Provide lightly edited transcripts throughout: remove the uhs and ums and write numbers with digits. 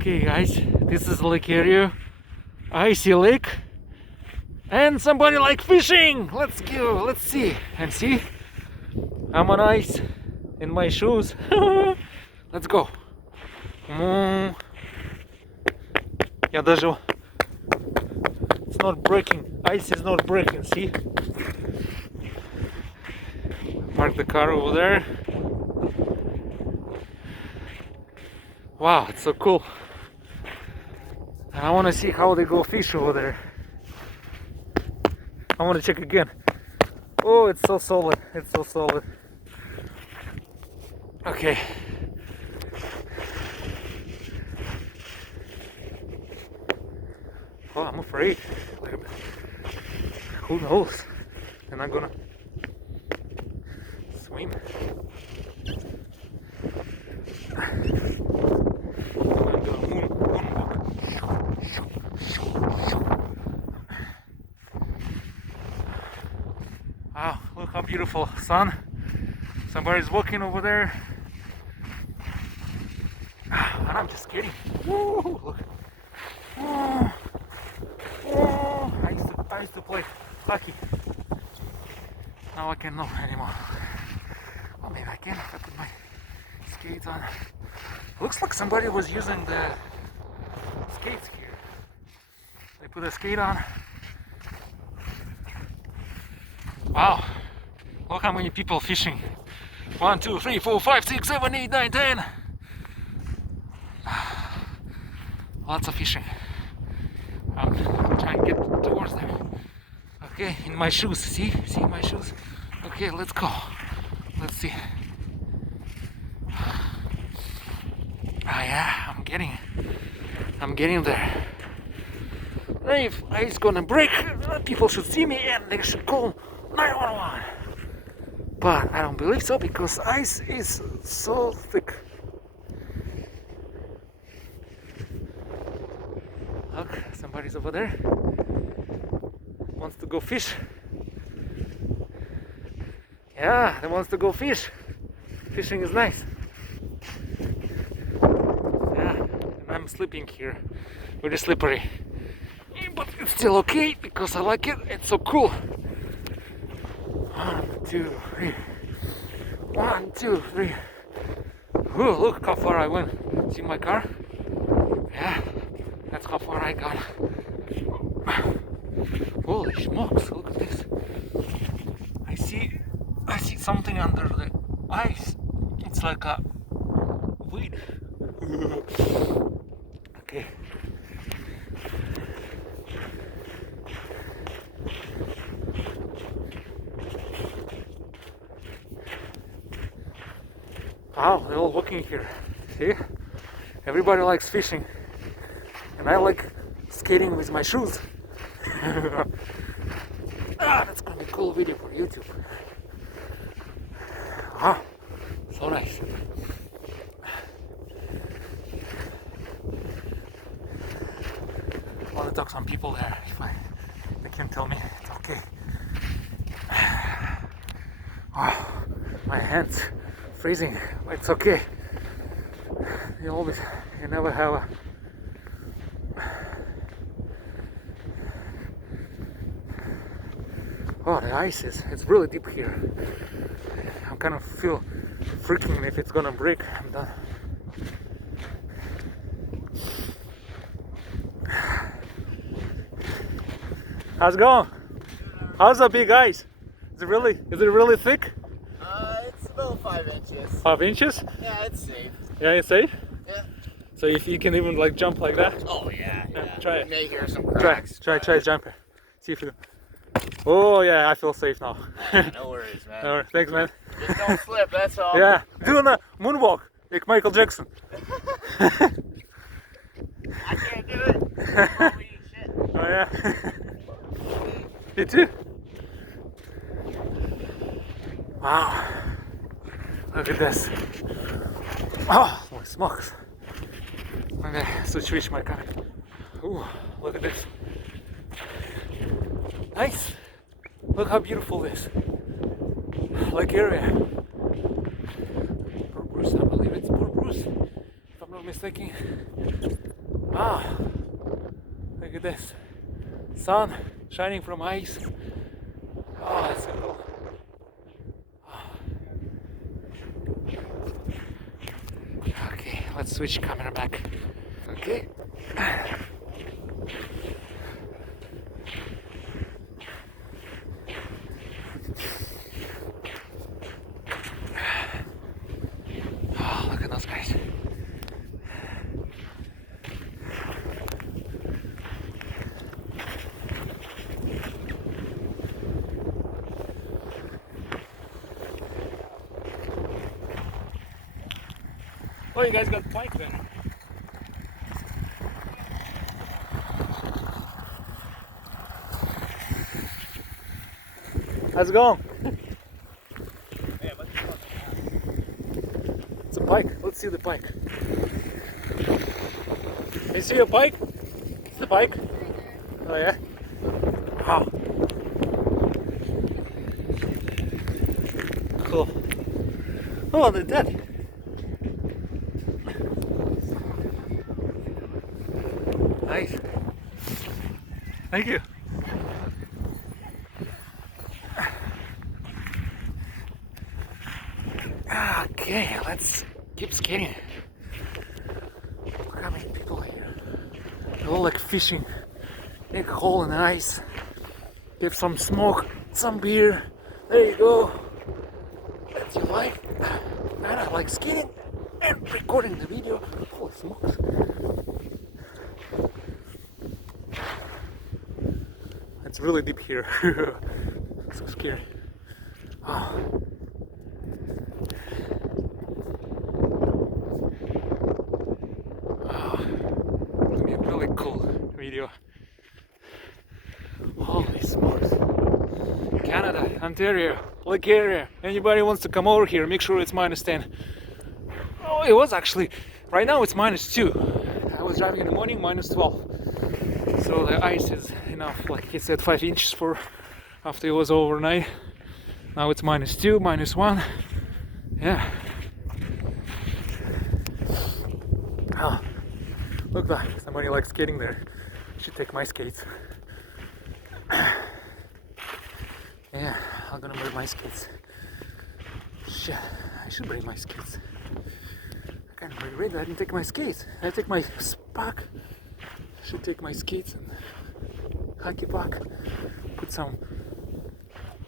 Okay guys, this is Lake ERIE, icy lake, and somebody like fishing. Let's go, let's see. And see, I'm on ice in my shoes. Let's go. Я даже, it's not breaking, ice is not breaking, see? Mark the car over there. Wow, it's so cool. And I want to see how they go fish over there. I want to check again. Oh, it's so solid. It's so solid. Okay. Oh, I'm afraid. Who knows? They're not gonna swim. Wow, look how beautiful sun. Somebody's walking over there. And I'm just kidding. Woo, look. Oh, I used to play hockey. Now I cannot anymore. Well, maybe I can if I put my skates on. Looks like somebody was using the skates here. They put a skate on. Wow, look how many people fishing. 1, 2, 3, 4, 5, 6, 7, 8, 9, 10. Lots of fishing. I'm trying to get towards them. Okay, in my shoes. See my shoes. Okay, let's go. Let's see. Ah, yeah, I'm getting there. If ice gonna break, people should see me and they should call 911. But I don't believe so because ice is so thick. Look, somebody's over there. Wants to go fish. Yeah, they wants to go fish. Fishing is nice. Yeah, and I'm sleeping here. Very slippery. But it's still okay because I like it. It's so cool. 1, 2, 3. 1, 2, 3. Ooh, look how far I went. See my car? Yeah, that's how far I got. Holy smokes, look at this. I see something under the ice. It's like a weed. Okay. Wow, they're all walking here. See? Everybody likes fishing. And I like skating with my shoes. That's gonna be a cool video for YouTube. Wow, so nice. I want to talk to some people there. They can tell me it's okay. Wow, my hands freezing. It's okay. You never have a oh, the ice it's really deep here. I kind of feel freaking if it's gonna break. I'm done. How's it going? How's the big ice? Is it really thick? It's about 5 inches. 5 inches? Yeah, it's safe. Yeah, it's safe? Yeah. So if you can even like jump like that? Oh yeah. Try it. You may hear some cracks. Try jumping. See if you. Oh yeah, I feel safe now. No worries, man. All right, thanks, man. Just don't slip, that's all. Yeah, doing a moonwalk like Michael Jackson. I can't do it. Holy shit. Oh yeah. You too. Wow. Look at this. Oh, my smokes. I'm gonna switch my camera. Ooh, look at this. Nice. Look how beautiful this is. Lake ERIE. Bruce, I believe it's Bruce. If I'm not mistaking. Ah, look at this. Sun shining from ice. Oh, that's so cool. Okay, let's switch camera back. Okay. Oh, look at those guys. Oh, you guys got the bike then. How's it going? It's a bike. Let's see the bike. You see a bike? It's the bike. Oh yeah? Wow. Cool. Oh, they're dead. Nice. Thank you. Okay, let's keep skating. Look how many people here. They're all like fishing. Make a hole in the ice. Get some smoke, some beer. There you go. That's your life. And I like skating and recording the video. Holy smokes. It's really deep here. So scary. Oh. It's gonna be a really cool video. Holy smokes. Canada, Ontario, Lake Erie. Anybody wants to come over here, make sure it's -10. Oh, it was actually. Right now it's -2. I was driving in the morning, -12. So the ice is enough, like he said, 5 inches for after it was overnight. Now it's -2, -1. Yeah. Oh, look at that. Somebody likes skating there. I should take my skates. Yeah, I'm gonna bring my skates. Shit, I should bring my skates. I kind of regret that I didn't take my skates. I take my pack. I should take my skates and hockey puck. Put some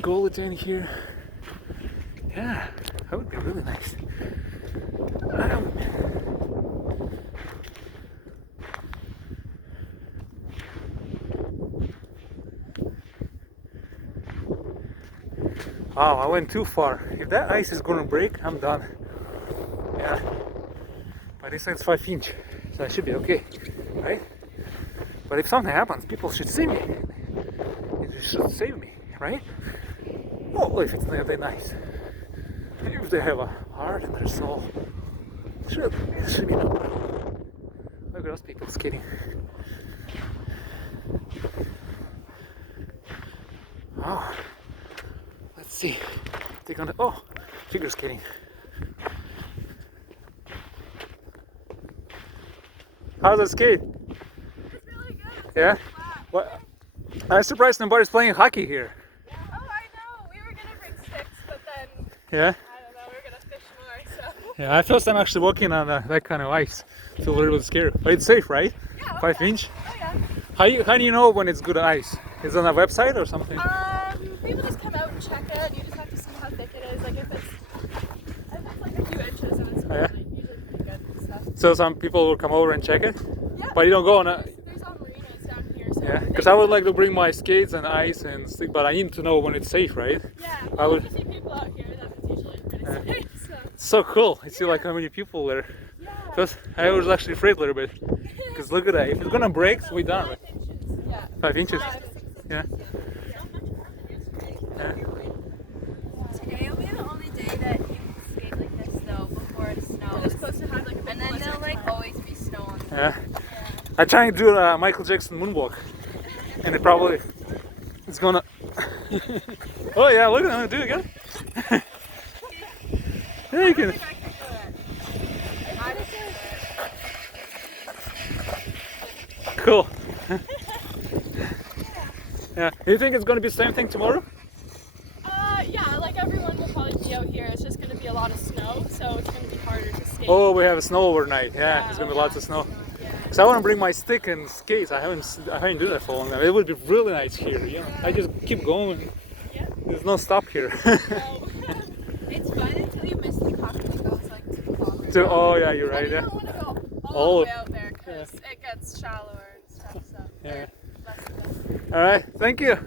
goalie in here. Yeah, that would be really nice. Wow, I went too far. If that ice is gonna break, I'm done. Yeah. But this side's 5 inch, so I should be okay, right? But if something happens, people should see me. They should save me, right? Well, if it's not that nice. If they have a heart in their soul, sure, it should be no problem. Look at those people skating. Oh, let's see. Take on the figure skating. How's the skate? It's really good. Yeah. What? I'm surprised nobody's playing hockey here. Oh, I know. We were gonna bring sticks, but then Yeah. I don't know. We were gonna fish more. So Yeah. I first time actually walking on that kind of ice. It's a little bit scary, but it's safe, right? yeah. 5 inch. Oh yeah. How do you know when it's good ice? Is it on a website or something? People just come out and check it. And you just have to see how thick it is. Like if it's like a few inches, and it's Yeah. usually pretty good and stuff. So some people will come over and check it, Yeah. but you don't go on a. There's all marinas down here. So Yeah, because I would like to bring my skates and ice and stick, but I need to know when it's safe, right? Yeah. I would- If you see people out here, then it's usually pretty safe. So. It's so cool. You see like how many people there. Yeah. Because I was actually afraid a little bit. Because look at that. If it's gonna break, we're done. 5 inches. Yeah. 5 inches. 5 to 6 inches. Yeah. Yeah. Today will be the only day that you can skate like this though before it snows. It's supposed to have like a big And then blizzard there'll like tomorrow. always be snow on the Yeah. I try to do a Michael Jackson moonwalk, and it probably it's gonna. Oh yeah, look at him do it again. Yeah, you can. Cool. Yeah. You think it's gonna be the same thing tomorrow? Yeah, like everyone will probably be out here. It's just going to be a lot of snow, so it's going to be harder to skate. Oh, we have snow overnight. Yeah, Yeah, there's gonna be oh, lots yeah, of snow. Yeah. So I want to bring my stick and skates. I haven't done that for a long time. It would be really nice here. You know, I just keep going. Yeah. There's no stop here. So, It's fun until you miss the cup and it goes like 2 kilometers. So, oh yeah, you're right. you Yeah. don't want to go all Oh. the way out there because it gets shallower and stuff. So Yeah. less and less. All right. Thank you.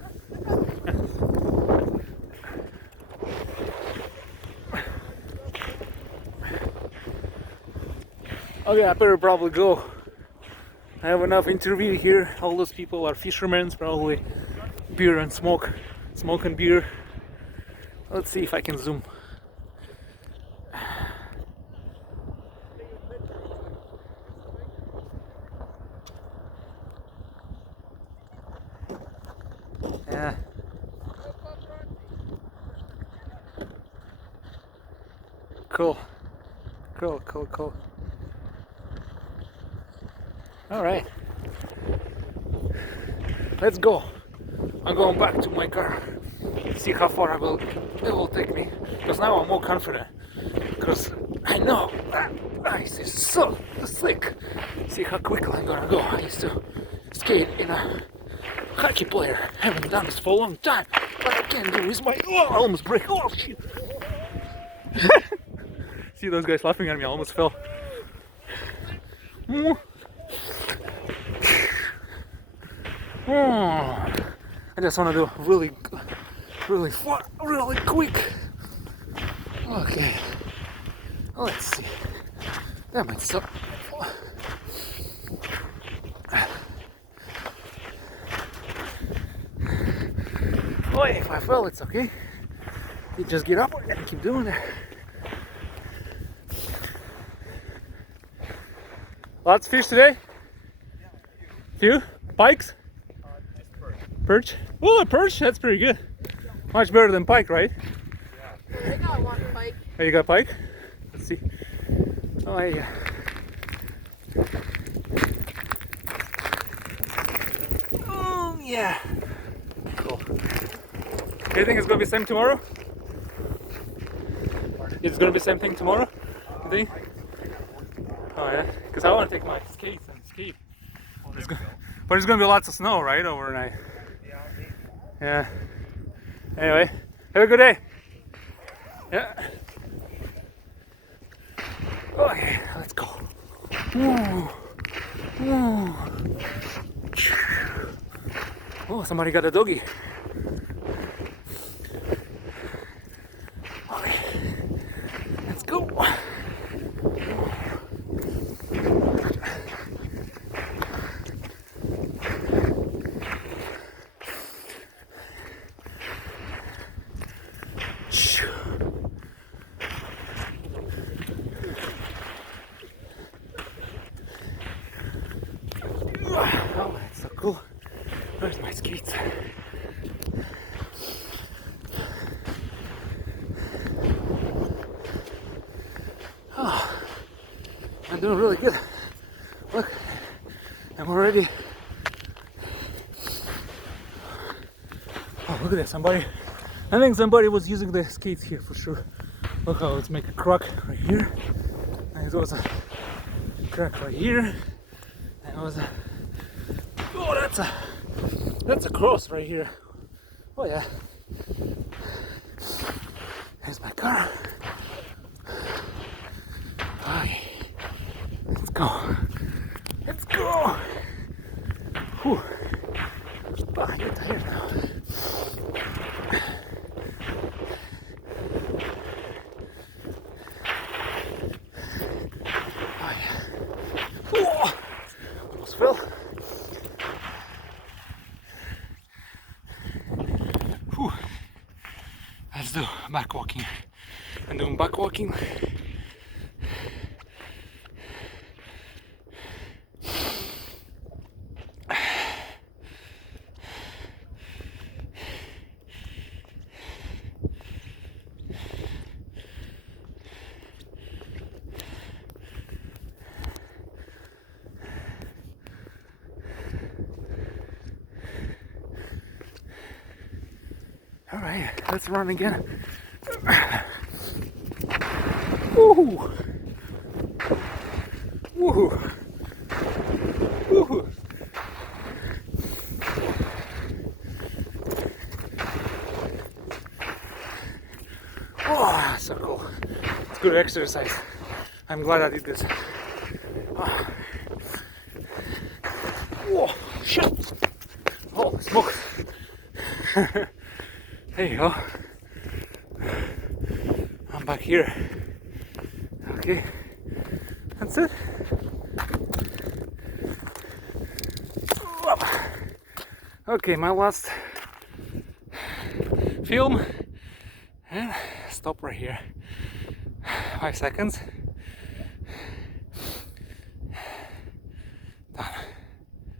Okay, I better probably go. I have enough interview here. All those people are fishermen, probably beer and smoking beer. Let's see if I can zoom. Yeah. Cool. Cool. All right. Let's go. I'm going back to my car. See how far it will take me. Because now I'm more confident. Because I know that ice is so slick. See how quickly I'm gonna go. I used to skate in a hockey player. I haven't done this for a long time. What I can do is my I almost break. Oh shit! See those guys laughing at me. I almost fell. I just want to do really quick. Okay. Let's see. That might stop. Oh, if I fell, it's okay. You just get up and keep doing it. Lots of fish today? Few? Pikes? Perch? Oh, a perch? That's pretty good. Much better than pike, right? I got one pike. Oh, you got pike? Let's see. Oh, yeah. Oh, yeah. Cool. Do you think it's gonna be the same tomorrow? It's gonna be the same thing tomorrow? You think? Oh, yeah. Because I want to take my skates and skate. But there's gonna be lots of snow, right, overnight? Yeah. Anyway, have a good day. Yeah. Okay, let's go. Oh, somebody got a doggy. Okay, let's go. Oh, that's so cool. Where's my skates? Oh, I'm doing really good. Look, I'm already. Oh, look at this. I think somebody was using the skates here for sure. Look how let's make a crack right here. And there was a crack right here. And it was a. Oh, that's a cross right here. Oh yeah. Here's my car. Okay. Let's go. Let's go. Whew. Oh, I get tired now. Oh yeah. Oh, almost fell. Whew. Let's do back walking. I'm doing back walking. All right, let's run again. Woo! Woo! Woo! Oh, so cool. It's good exercise. I'm glad I did this. Oh, whoa, shit! Oh, smoke! There you go. I'm back here. Okay, that's it. Okay, my last film, and stop right here. 5 seconds.